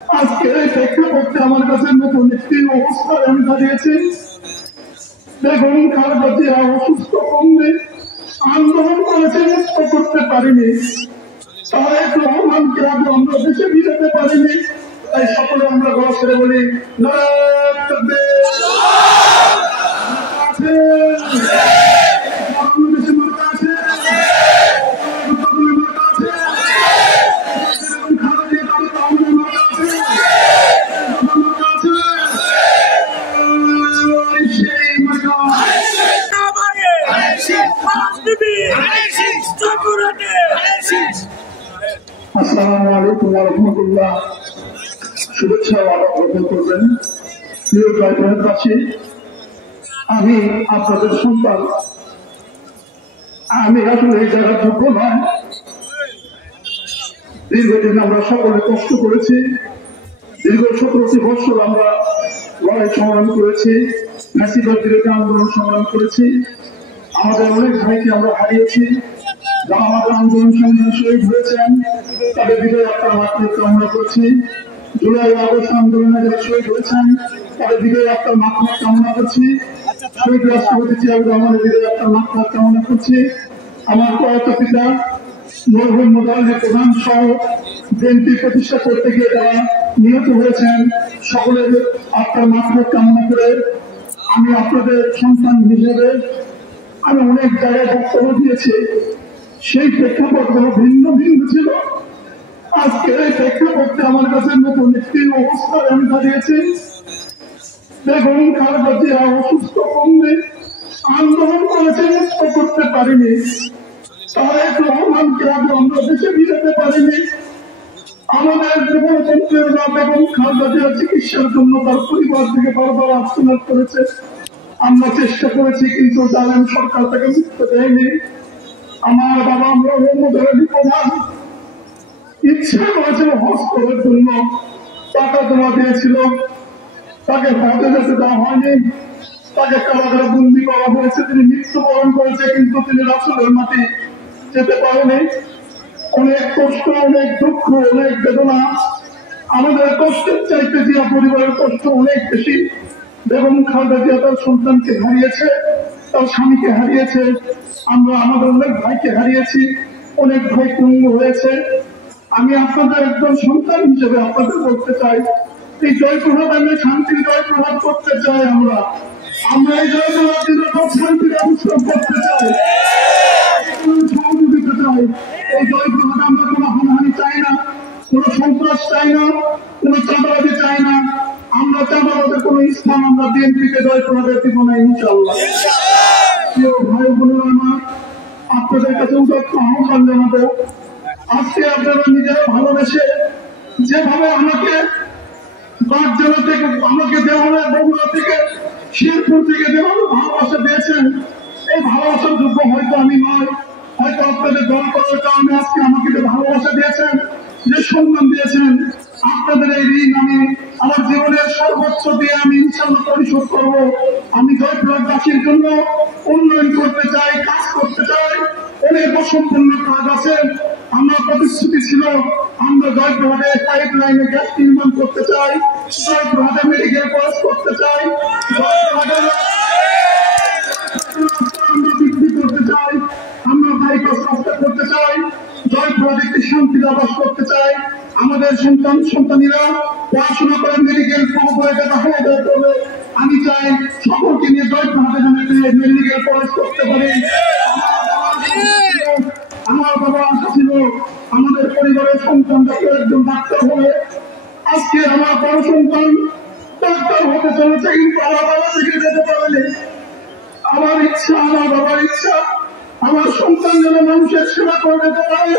আজকে এই প্রেক্ষাপটে আমার কাছে নতুন একটি অবস্থায় আমি দাঁড়িয়েছি। বেগম খালেদা জিয়া অসুস্থ কমবে আন্দোলন করেছে, মুক্ত করতে পারিনি। তারেক রহমানকে আগে আমরা দেশে ফিরাতে পারিনি। তাই সকলে আমরা গলা ছেড়ে বলি আসসালামু আলাইকুম ওয়া রাহমাতুল্লাহ। শুভেচ্ছা গ্রহণ করবেন। প্রিয় জয়পুরহাটবাসী, আমি আপনাদের সন্তান। আমি আসলে এই জায়গার যোগ্য নয়। দীর্ঘদিন আমরা সকলে কষ্ট করেছি। দীর্ঘ 17টি বছর আমরা লড়াই সংগ্রাম করেছি, ফ্যাসিবাদ বিরোধী আন্দোলন সংগ্রাম করেছি। আমাদের অনেক ভাইকে আমরা হারিয়েছি। যারা আমাদের আন্দোলন সংগ্রামে শহীদ হয়েছেন তাদের বিদায় আত্মার মাগফিরাত কামনা করছি। জুলাই আগস্ট আন্দোলনে যারা শহীদ হয়েছেন তাদের বিদায় আত্মার মাগফিরাত কামনা করছি। শহীদ রাষ্ট্রপতি জিয়াউর রহমানের বিদায় আত্মার মাগফিরাত কামনা করছি। আমার প্রয়াত পিতা মরহুম মোতালেব প্রধান সহ বিএনপি প্রতিষ্ঠা করতে গিয়ে যারা নিহত হয়েছেন সকলের আত্মার মাগফিরাত কামনা করে আমি আপনাদের সন্তান হিসেবে আমি অনেক জায়গায় বক্তব্য দিয়েছি। সেই প্রেক্ষাপটগুলো ভিন্ন ভিন্ন ছিল। আজকে এই প্রেক্ষাপটে আমার কাছে নতুন একটি অবস্থায় আমি দাঁড়িয়েছি। বেগম খালেদা জিয়া অসুস্থ কমবে আন্দোলন করেছে, মুক্ত করতে পারিনি। তারেক রহমানকে আগে আমরা দেশে ফিরাতে পারিনি। আমাদের গণতন্ত্রের বেগম খালেদা জিয়া চিকিৎসার জন্য তার পরিবার থেকে বারবার আর্তনাদ করেছে। আমরা চেষ্টা করেছি, কিন্তু জানেন সরকার তাকে মুক্ত দেয়নি। আমার বাবা মোহাম্মদ আলী প্রধান ইচ্ছা করেছিল হজ করার জন্য, টাকা জমা দিয়েছিল, তাকে হজে যেতে দেওয়া হয়নি। তাকে কারাগারে বন্দি করা হয়েছে, তিনি মৃত্যুবরণ করেছে, কিন্তু তিনি রাসূলের মাটি যেতে পারেনি। অনেক কষ্ট, অনেক দুঃখ, অনেক বেদনা। আমাদের কষ্টের চাইতে জিয়া পরিবারের কষ্ট অনেক বেশি। বেগম খালেদা জিয়া তার সন্তানকে হারিয়েছে, তার স্বামীকে হারিয়েছে, আমরা আমাদের অনেক ভাইকে হারিয়েছি, অনেক ভাই পঙ্গু হয়েছে। আমি আপনাদের একজন সন্তান হিসেবে আপনাদের বলতে চাই, এই জয়প্রভাত আমি শান্তির জয়প্রভাত করতে চাই। আমরা এই জয়প্রভাত শান্তির অনুষ্ঠান করতে চাই, সহযোগিতা চাই। এই জয়প্রভাত আমরা কোনো হানাহানি চাই না, কোনো সন্ত্রাস চাই না, কোনো চাঁদাবাজি চাই না। আমরা চাঁদাবাদের কোনো স্থান আমরা বিএনপিকে জয়প্রভাতের দিব না, ইনশাআল্লাহ। প্রিয় ভাই বোনেরা আমার, আপনাদের কাছে উদাত্ত আহ্বান জানাবো, আজকে আপনারা নিজেরা ভালোবেসে যেভাবে আমাকে বাগজেলা থেকে, আমাকে দেওয়া বগুড়া থেকে, শেরপুর থেকে যেভাবে ভালোবাসা দিয়েছেন, এই ভালোবাসার যোগ্য হয়তো আমি নয়। হয়তো আপনাদের দল করার কারণে আজকে আমাকে যে ভালোবাসা দিয়েছেন, যে সম্মান দিয়েছেন, আপনাদের এই ঋণ আমি আমার জীবনের সর্বোচ্চ দিয়ে আমি ইনশাআল্লাহ পরিশোধ করব। আমি জয়পুরহাটবাসীর জন্য উন্নয়ন করতে চাই, কাজ করতে চাই। অনেক অসম্পূর্ণ কাজ আছে। আমার প্রতিশ্রুতি ছিল আমরা জয়পুরহাটে পাইপ লাইনে গ্যাস নির্মাণ করতে চাই, জয়পুরহাটে মেডিকেল কলেজ করতে চাই, আমরা বৃদ্ধি করতে চাই, আমরা বাইপাস রাস্তা করতে চাই, জয়পুরহাটে একটি শান্তির আবাস করতে চাই। আমাদের সন্তানীরা পড়াশোনা করে মেডিকেল হয়ে যাবে। আমি চাই সকলকে নিয়ে জয়পুরহাটে মেডিকেল কলেজ করতে পারি। আমার বাবা আশা ছিল আমাদের পরিবারের সন্তানটা একজন ডাক্তার হবে। আজকে আমার বড় সন্তান ডাক্তার হতে চলেছে, কিন্তু আমার বাবা থেকে যেতে পারেনি। আমার ইচ্ছা, আমার বাবার ইচ্ছা, আমার সন্তান যেন মানুষের সেবা করে যেতে পারে।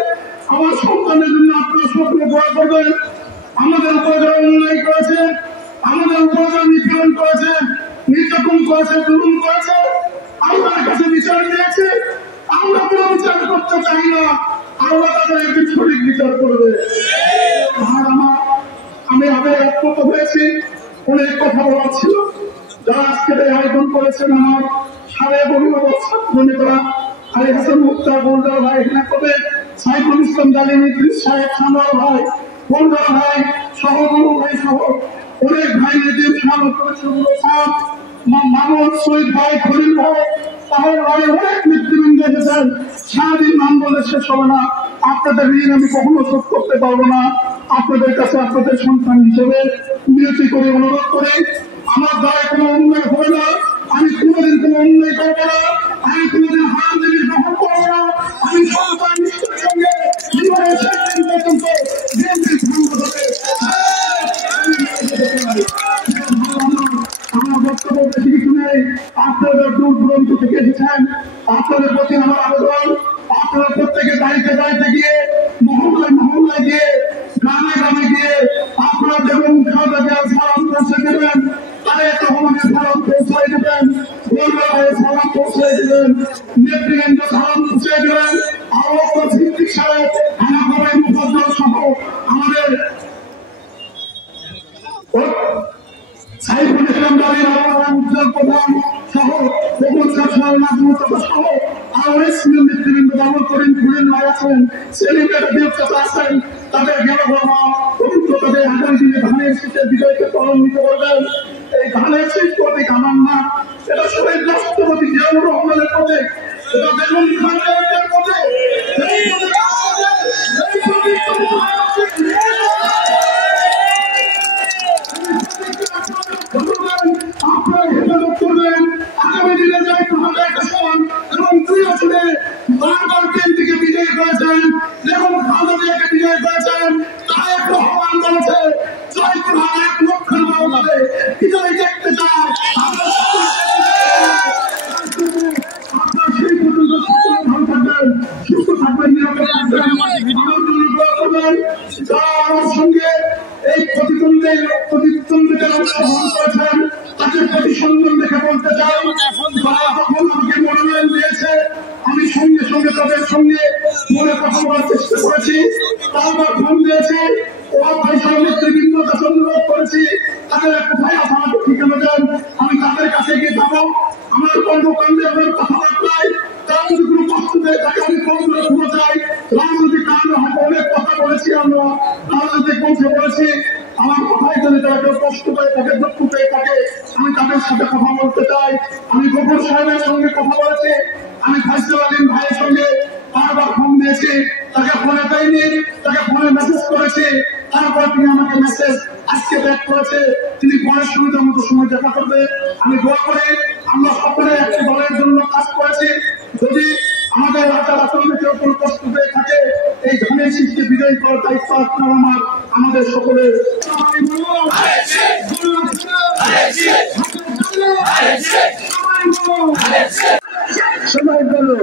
আমার সন্তানের জন্য আপনার স্বপ্ন দোয়া করবেন। আমাদের উপর যারা অন্যায় করেছে, আমাদের উপর যারা নিপীড়ন করেছে, নির্যাতন করেছে, জুলুম করেছে, আল্লাহর কাছে বিচার দিয়েছে। আমরা কোনো বিচার করতে চাই না, আল্লাহ তাদের একদিন সঠিক বিচার করবে। আর আমি আগে একমত হয়েছি, অনেক কথা বলার ছিল। যারা আজকে আয়োজন করেছেন আমার সাবেক অভিভাবক ছাত্র নেতা আলী হাসান মুক্তার গোলদার ভাই, এখানে কবে সাইফুল ইসলাম জালিম, ইদ্রিস সাহেব, সানোয়ার ভাই, গোলদার ভাই, সহ ভাই সহ অনেক ভাই এদের সামনে মামুন শহীদ ভাই খলিল ভাই তাহলে অনেক নেতৃবৃন্দ এসেছেন। সারাদিন নাম বলে শেষ হবে না। আপনাদের ঋণ আমি কখনো শোধ করতে পারবো না। আপনাদের কাছে আপনাদের সন্তান হিসেবে বিরতি করে অনুরোধ করে আমার দ্বারা কোনো অন্যায় হবে না। আমি কোনোদিন কোনো অন্যায় করবো না। আমি কোনোদিন হারামজাদি গ্রহণ করবো না। আমি সন্তান নিষ্ঠার সঙ্গে জীবনের শেষ দিন পর্যন্ত বিএনপির ভঙ্গ হবে। আমার বক্তব্য বেশি কিছু নেই। আপনারা দূর দূরান্ত থেকে এসেছেন। আপনাদের প্রতি আমার আবেদন, আপনারা প্রত্যেকে দাঁড়িয়ে দাঁড়িয়ে গিয়ে মহল্লায় মহল্লায় গিয়ে গ্রামে গ্রামে গিয়ে আপনারা যেমন খাওয়াকে সালাম পৌঁছে দেবেন, তাদের রহমানের সালাম পৌঁছাই দেবেন, গোলবাবাদের সালাম পৌঁছাই দেবেন, নেতৃবৃন্দ সালাম পৌঁছে দেবেন। আবার সিদ্দিক সাহেব আনাগরের মুফাজ্জল সহ আমাদের সাইফুল ইসলাম দাবি উজ্জ্বল প্রধান সহ সহ আরো নেতৃবৃন্দ দামল করিম ঘুরেন ভাই আছেন, সেলিমের দেবচাচা আছেন। তাদের গেল বাবা পবিত্র তাদের আগামী দিনে ধানের শীতের বিজয়কে ত্বরান্বিত করবেন। এই ধানের শীত প্রতীক আমার না, এটা শহীদ রাষ্ট্রপতি জিয়াউর রহমানের প্রতীক, এটা বেগম খালেদার প্রতীক। আপনারা হেফাজত করবেন। আগামী দিনে যাই তোমাদের একটা সমান এবং দুই আসলে বারবার কেন্দ্রকে বিজয়ী করেছেন এবং খালেদাকে বিজয়ী করেছেন। তারেক রহমান বলেছে জয় প্রধান 1 লক্ষের মামলাতে বিজয়ী দেখতে চায়। আপনার সেই পর্যন্ত ভালো থাকবেন, সুস্থ থাকবেন, নিরাপদ থাকবেন। যারা আমার সঙ্গে এই প্রতিদ্বন্দ্বিতায় অংশগ্রহণ করেছেন তাদের প্রতি সম্মান দেখে বলতে চাই, তারা যখন আমাকে মনোনয়ন দিয়েছে আমি সঙ্গে সঙ্গে তাদের সঙ্গে মনে কথা বলার চেষ্টা করেছি। তারপর ফোন দিয়েছি, ওরা পয়সা নেতৃবৃন্দ কাছে অনুরোধ করেছি তাদের একটা ভাই আমাকে ঠিকানা দেন, আমি তাদের কাছে গিয়ে যাবো। আমার কর্মকাণ্ডে আমার কথাবার্তায় তারা যদি কোনো কষ্ট দেয় তাকে আমি ফোন করে ভুলে যাই। রাজনৈতিক কারণে হয়তো অনেক কথা বলেছি, আমরা রাজনৈতিক পৌঁছে বলেছি। আমার কথায় যদি তারা কেউ কষ্ট পায়, তাকে দুঃখ পেয়ে থাকে, আমি তাদের সাথে কথা বলতে চাই। আমি গফুর সাহেবের সঙ্গে কথা বলেছি, আমি ফাইসল আলীম ভাইয়ের সঙ্গে বারবার ফোন দিয়েছি, তাকে ফোনে পাইনি, তাকে ফোনে মেসেজ করেছি। তারপর তিনি আমাকে মেসেজ আজকে ব্যাক করেছে, তিনি পরের সুবিধা মতো সময় দেখা করবে। আমি দোয়া করি আমরা সকলে একটি দলের জন্য কাজ করেছি। যদি আমাদের রাজার আচরণে কেউ কোনো কষ্ট পেয়ে থাকে, এই ধানের শীতকে বিজয়ী করার দায়িত্ব আপনার আমার, আমাদের সকলের। সবাই বলো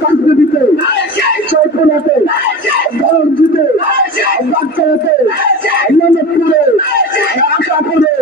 সংস্কৃতিতে চৈতন্যতে গরম জিতে বাচ্চাতে করে আশা করে